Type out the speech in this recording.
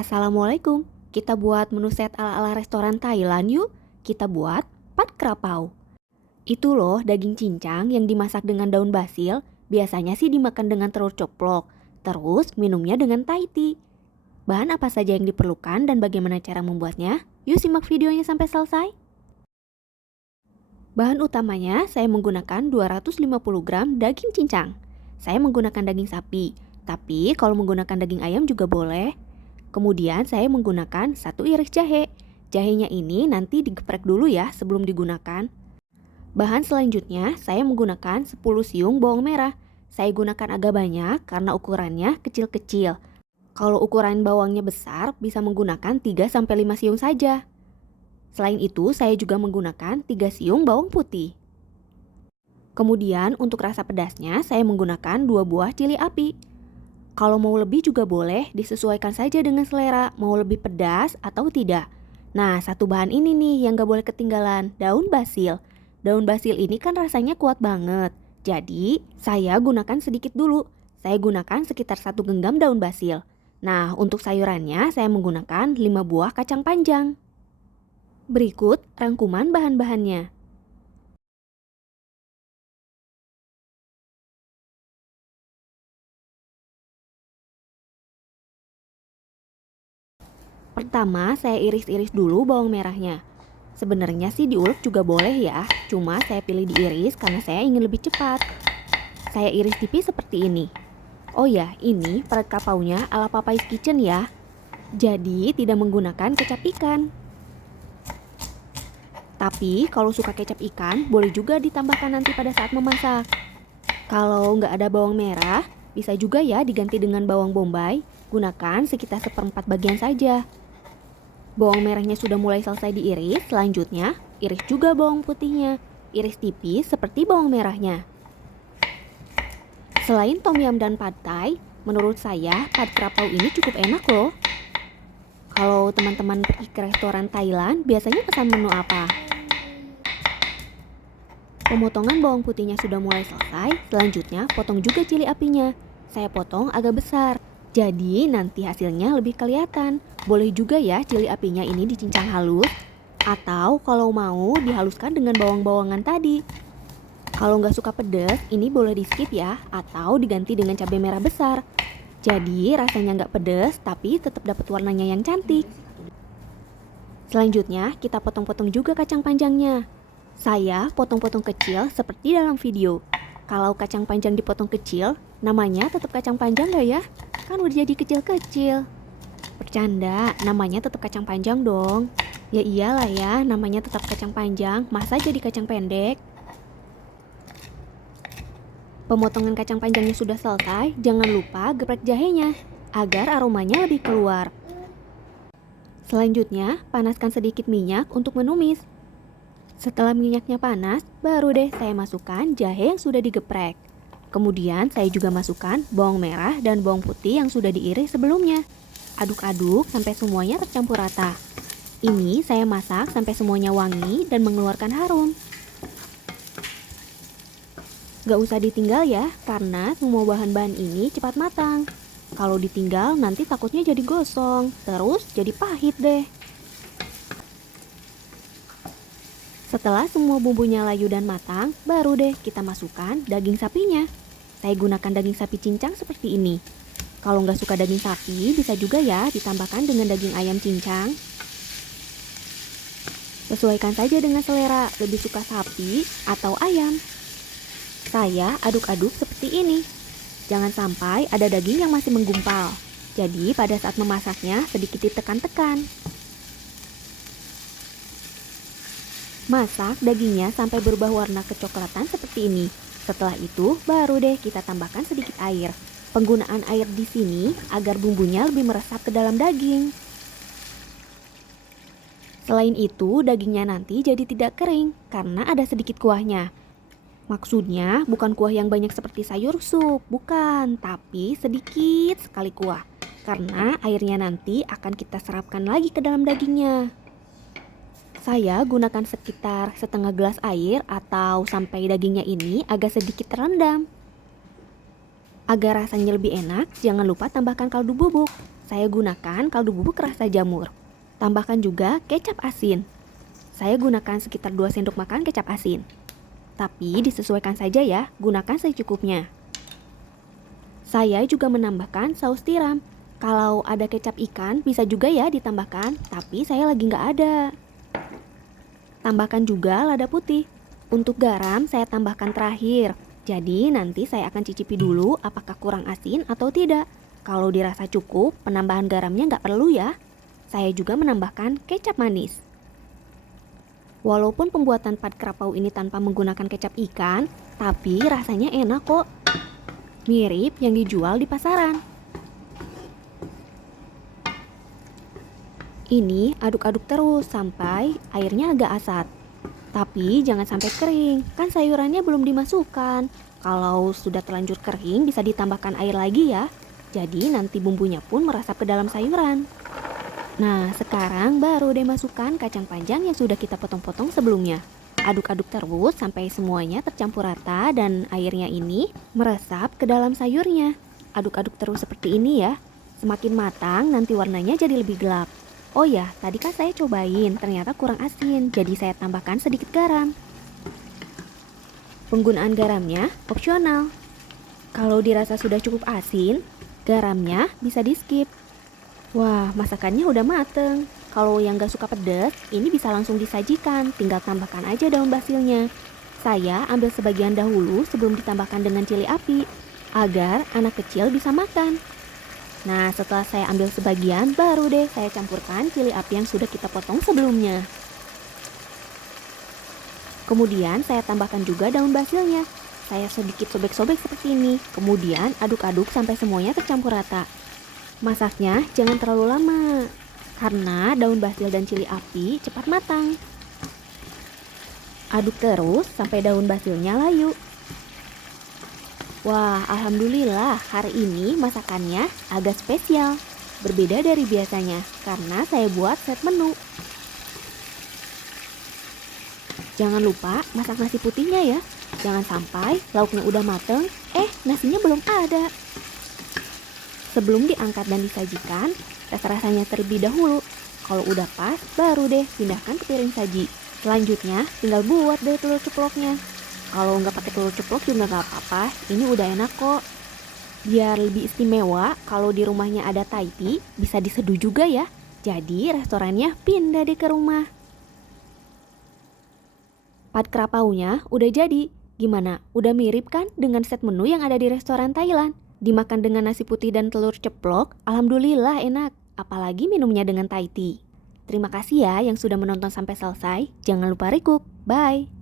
Assalamualaikum. Kita buat menu set ala-ala restoran Thailand yuk. Kita buat pad krapau. Itu loh daging cincang yang dimasak dengan daun basil. Biasanya sih dimakan dengan telur coplok. Terus minumnya dengan Thai tea. Bahan apa saja yang diperlukan dan bagaimana cara membuatnya? Yuk simak videonya sampai selesai. Bahan utamanya saya menggunakan 250 gram daging cincang. Saya menggunakan daging sapi, tapi kalau menggunakan daging ayam juga boleh. Kemudian saya menggunakan 1 iris jahe. Jahenya ini nanti digeprek dulu ya sebelum digunakan. Bahan selanjutnya saya menggunakan 10 siung bawang merah. Saya gunakan agak banyak karena ukurannya kecil-kecil. Kalau ukuran bawangnya besar bisa menggunakan 3-5 siung saja. Selain itu saya juga menggunakan 3 siung bawang putih. Kemudian untuk rasa pedasnya saya menggunakan 2 buah cili api. Kalau mau lebih juga boleh, disesuaikan saja dengan selera, mau lebih pedas atau tidak. Nah, satu bahan ini nih yang gak boleh ketinggalan, daun basil. Daun basil ini kan rasanya kuat banget. Jadi, saya gunakan sedikit dulu. Saya gunakan sekitar 1 genggam daun basil. Nah, untuk sayurannya saya menggunakan 5 buah kacang panjang. Berikut rangkuman bahan-bahannya. Pertama, saya iris-iris dulu bawang merahnya. Sebenarnya sih diulek juga boleh ya, cuma saya pilih diiris karena saya ingin lebih cepat. Saya iris tipis seperti ini. Oh ya, ini pelet kapaunya ala Papay's Kitchen ya. Jadi tidak menggunakan kecap ikan. Tapi kalau suka kecap ikan, boleh juga ditambahkan nanti pada saat memasak. Kalau nggak ada bawang merah, bisa juga ya diganti dengan bawang bombay. Gunakan sekitar 1/4 bagian saja. Bawang merahnya sudah mulai selesai diiris, selanjutnya iris juga bawang putihnya. Iris tipis seperti bawang merahnya. Selain tom yum dan pad thai, menurut saya pad krapau ini cukup enak loh. Kalau teman-teman pergi ke restoran Thailand, biasanya pesan menu apa? Pemotongan bawang putihnya sudah mulai selesai, selanjutnya potong juga cili apinya. Saya potong agak besar, jadi nanti hasilnya lebih kelihatan. Boleh juga ya cili apinya ini dicincang halus, atau kalau mau dihaluskan dengan bawang-bawangan tadi. Kalau nggak suka pedas, ini boleh di skip ya, atau diganti dengan cabai merah besar. Jadi rasanya nggak pedas, tapi tetap dapat warnanya yang cantik. Selanjutnya kita potong-potong juga kacang panjangnya. Saya potong-potong kecil seperti dalam video. Kalau kacang panjang dipotong kecil, namanya tetap kacang panjang nggak ya? Kan udah jadi kecil-kecil. Bercanda, namanya tetap kacang panjang dong. Ya iyalah ya, namanya tetap kacang panjang, masa jadi kacang pendek? Pemotongan kacang panjangnya sudah selesai, jangan lupa geprek jahenya agar aromanya lebih keluar. Selanjutnya, panaskan sedikit minyak untuk menumis. Setelah minyaknya panas, baru deh saya masukkan jahe yang sudah digeprek. Kemudian saya juga masukkan bawang merah dan bawang putih yang sudah diiris sebelumnya. Aduk-aduk sampai semuanya tercampur rata. Ini saya masak sampai semuanya wangi dan mengeluarkan harum. Gak usah ditinggal ya, karena semua bahan-bahan ini cepat matang. Kalau ditinggal nanti takutnya jadi gosong, terus jadi pahit deh. Setelah semua bumbunya layu dan matang, baru deh kita masukkan daging sapinya. Saya gunakan daging sapi cincang seperti ini. Kalau nggak suka daging sapi, bisa juga ya ditambahkan dengan daging ayam cincang. Sesuaikan saja dengan selera, lebih suka sapi atau ayam. Saya aduk-aduk seperti ini. Jangan sampai ada daging yang masih menggumpal. Jadi pada saat memasaknya sedikit ditekan-tekan. Masak dagingnya sampai berubah warna kecoklatan seperti ini. Setelah itu, baru deh kita tambahkan sedikit air. Penggunaan air di sini agar bumbunya lebih meresap ke dalam daging. Selain itu, dagingnya nanti jadi tidak kering karena ada sedikit kuahnya. Maksudnya bukan kuah yang banyak seperti sayur sup, bukan, tapi sedikit sekali kuah. Karena airnya nanti akan kita serapkan lagi ke dalam dagingnya. Saya gunakan sekitar setengah gelas air atau sampai dagingnya ini agak sedikit terendam. Agar rasanya lebih enak, jangan lupa tambahkan kaldu bubuk. Saya gunakan kaldu bubuk rasa jamur. Tambahkan juga kecap asin. Saya gunakan sekitar 2 sendok makan kecap asin. Tapi disesuaikan saja ya, gunakan secukupnya. Saya juga menambahkan saus tiram. Kalau ada kecap ikan bisa juga ya ditambahkan, tapi saya lagi nggak ada. Tambahkan juga lada putih. Untuk garam saya tambahkan terakhir. Jadi nanti saya akan cicipi dulu apakah kurang asin atau tidak. Kalau dirasa cukup, penambahan garamnya nggak perlu ya. Saya juga menambahkan kecap manis. Walaupun pembuatan pad krapau ini tanpa menggunakan kecap ikan, tapi rasanya enak kok. Mirip yang dijual di pasaran. Ini aduk-aduk terus sampai airnya agak asat. Tapi jangan sampai kering, kan sayurannya belum dimasukkan. Kalau sudah terlanjur kering bisa ditambahkan air lagi ya. Jadi nanti bumbunya pun meresap ke dalam sayuran. Nah, sekarang baru deh masukkan kacang panjang yang sudah kita potong-potong sebelumnya. Aduk-aduk terus sampai semuanya tercampur rata dan airnya ini meresap ke dalam sayurnya. Aduk-aduk terus seperti ini ya. Semakin matang nanti warnanya jadi lebih gelap. Oh ya, tadi kan saya cobain, ternyata kurang asin, jadi saya tambahkan sedikit garam. Penggunaan garamnya opsional. Kalau dirasa sudah cukup asin, garamnya bisa di-skip. Wah, masakannya udah mateng. Kalau yang gak suka pedas, ini bisa langsung disajikan, tinggal tambahkan aja daun basilnya. Saya ambil sebagian dahulu sebelum ditambahkan dengan cili api, agar anak kecil bisa makan. Nah, setelah saya ambil sebagian, baru deh saya campurkan cili api yang sudah kita potong sebelumnya. Kemudian saya tambahkan juga daun basilnya. Saya sedikit sobek-sobek seperti ini. Kemudian aduk-aduk sampai semuanya tercampur rata. Masaknya jangan terlalu lama, karena daun basil dan cili api cepat matang. Aduk terus sampai daun basilnya layu. Wah, alhamdulillah hari ini masakannya agak spesial. Berbeda dari biasanya, karena saya buat set menu. Jangan lupa masak nasi putihnya ya. Jangan sampai lauknya udah mateng, nasinya belum ada. Sebelum diangkat dan disajikan, tes rasanya terlebih dahulu. Kalau udah pas, baru deh pindahkan ke piring saji. Selanjutnya, tinggal buat deh telur ceploknya. Kalau nggak pakai telur ceplok juga nggak apa-apa, ini udah enak kok. Biar lebih istimewa, kalau di rumahnya ada Thai tea, bisa diseduh juga ya. Jadi restorannya pindah deh ke rumah. Pad krapaunya udah jadi. Gimana? Udah mirip kan dengan set menu yang ada di restoran Thailand? Dimakan dengan nasi putih dan telur ceplok, alhamdulillah enak. Apalagi minumnya dengan Thai tea. Terima kasih ya yang sudah menonton sampai selesai. Jangan lupa recook. Bye!